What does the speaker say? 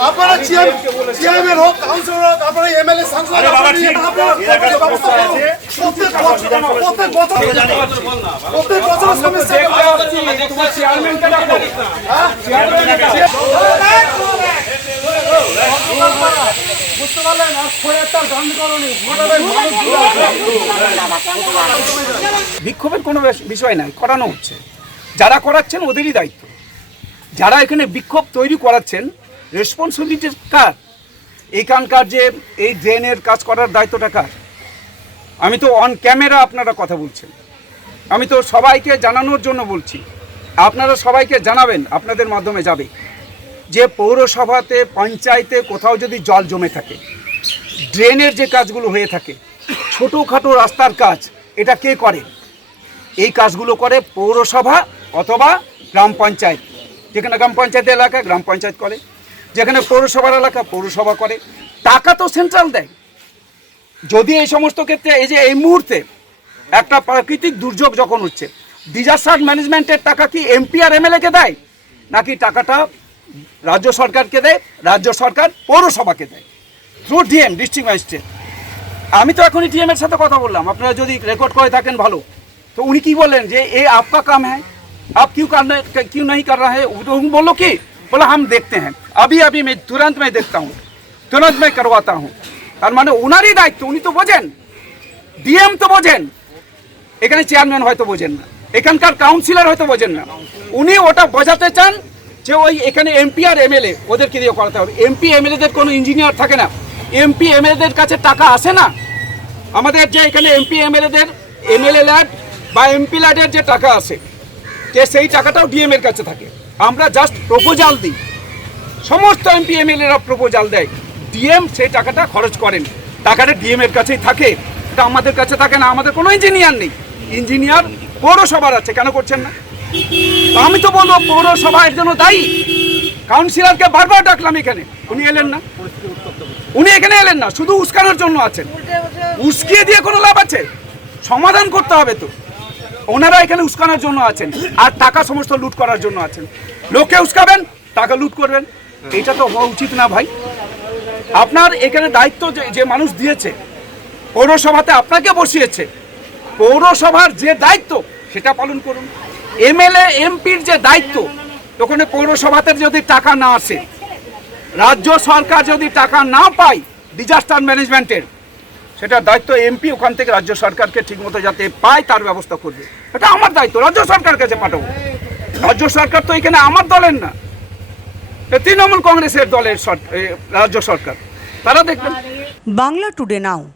আপনারা চেয়ারম্যান হোক কাউন্সিলর হোক আপনারা এমএলএ সাংসদ। প্রত্যেক বছর প্রত্যেক বছর বুঝতে পারলেন গান করনি বিক্ষোভের কোনো বেশ- বিষয় নাই করানো হচ্ছে যারা করাচ্ছেন ওদেরই দায়িত্ব যারা এখানে বিক্ষোভ তৈরি করাচ্ছেন রেসপন্সিবিলিটি কার? এখানকার যে এই ড্রেনের কাজ করার দায়িত্বটা কার? আমি তো অন ক্যামেরা আপনারা কথা বলছেন। আমি তো সবাইকে জানানোর জন্য বলছি। আপনারা সবাইকে জানাবেন, আপনাদের মাধ্যমে যাবে। যে পৌরসভাতে, পঞ্চায়েতে কোথাও যদি জল জমে থাকে ড্রেনের যে কাজগুলো হয়ে থাকে, ছোটোখাটো রাস্তার কাজ, এটা কে করে? এই কাজগুলো করে পৌরসভা অথবা গ্রাম পঞ্চায়েত। যেখানে গ্রাম পঞ্চায়েত এলাকা, গ্রাম পঞ্চায়েত করে। যেখানে পৌরসভার এলাকা, পৌরসভা করে। টাকা তো সেন্ট্রাল দেয়। যদি এই সমস্ত ক্ষেত্রে এই যে এই মুহূর্তে একটা প্রাকৃতিক দুর্যোগ যখন হচ্ছে ডিজাস্টার ম্যানেজমেন্টের টাকা কি এমপি আর এমএলএকে দেয়? নাকি টাকাটা রাজ্য সরকারকে দেয়, রাজ্য সরকার পৌরসভাকে দেয়? থ্রু ডিএম ডিস্ট্রিক্ট ম্যাজিস্ট্রেট আমি তো এখনই ডিএম এর সাথে কথা বললাম। আপনারা যদি রেকর্ড করে থাকেন ভালো। তো উনি কি বললেন যে, এ, আপকা কাম হ্যাঁ আপ কিউ কাম কিউ নাই কার রা হ্যাঁ বলল কি बोलो कि बोला हम देखते हैं अभी अभी मैं तुरंत मैं देखता हूँ तुरंत मैं करवाता हूँ তার মানে ওনারই দায়িত্ব উনি তো বোঝেন ডিএম তো বোঝেন এখানে চেয়ারম্যান হয়তো বোঝেন না এখানকার কাউন্সিলর হয়তো বোঝেন না উনি ওটা বোঝাতে চান যে ওই এখানে এমপি আর এমএলএ ওদেরকে দিয়ে করাতে হবে এমপি এমএলএদের কোনো ইঞ্জিনিয়ার থাকে না এমপি এমএলএদের কাছে টাকা আসে না আমাদের যে এখানে এমপি এমএলএদের এমএলএ ল্যাড বা এমপি ল্যাডের যে টাকা আসে যে সেই টাকাটাও ডিএম এর কাছে থাকে। আমরা জাস্ট প্রপোজাল দিই। সমস্ত এমপি এমএলএরা প্রপোজাল দেয়। ডিএম সেই টাকাটা খরচ করেন। টাকাটা ডিএম এর কাছেই থাকে। এটা আমাদের কাছে থাকে না, আমাদের কোনো ইঞ্জিনিয়ার নেই। ইঞ্জিনিয়ার পৌরসভার আছে, কেন করছেন না? আমি তো বলব, পৌরসভা এর জন্য দায়ী। কাউন্সিলরকে বারবার ডাকলাম এখানে। উনি এলেন না। উনি এখানে এলেন না, শুধু উস্কানোর জন্য আছেন। উস্কিয়ে দিয়ে কোনো লাভ আছে? সমাধান করতে হবে তো। ওনারা এখানে উস্কানোর জন্য আছেন। আর টাকা সমস্ত লুট করার জন্য আছেন। লোকে উস্কাবেন, টাকা লুট করবেন। এটা তো হওয়া উচিত না ভাই। আপনার এখানে দায়িত্ব যে মানুষ দিয়েছে, পৌরসভাতে আপনাকে বসিয়েছে। পৌরসভার যে দায়িত্ব, সেটা পালন করুন। এমএলএ, এমপির যে দায়িত্ব, ওখানে পৌরসভাতে যদি টাকা না আসে, রাজ্য সরকার যদি টাকা না পায় ডিজাস্টার ম্যানেজমেন্টের সেটা দায়িত্ব এমপি ওখান থেকে রাজ্য সরকারকে ঠিকমতো যাতে পায়, তার ব্যবস্থা করবে। এটা আমার দায়িত্ব, রাজ্য সরকার কাছে পাঠাবো। রাজ্য সরকার তো এখানে আমার দলের না। তৃণমূল কংগ্রেসের দলের রাজ্য সরকার। তারা দেখবেন বাংলা টুডে নাও।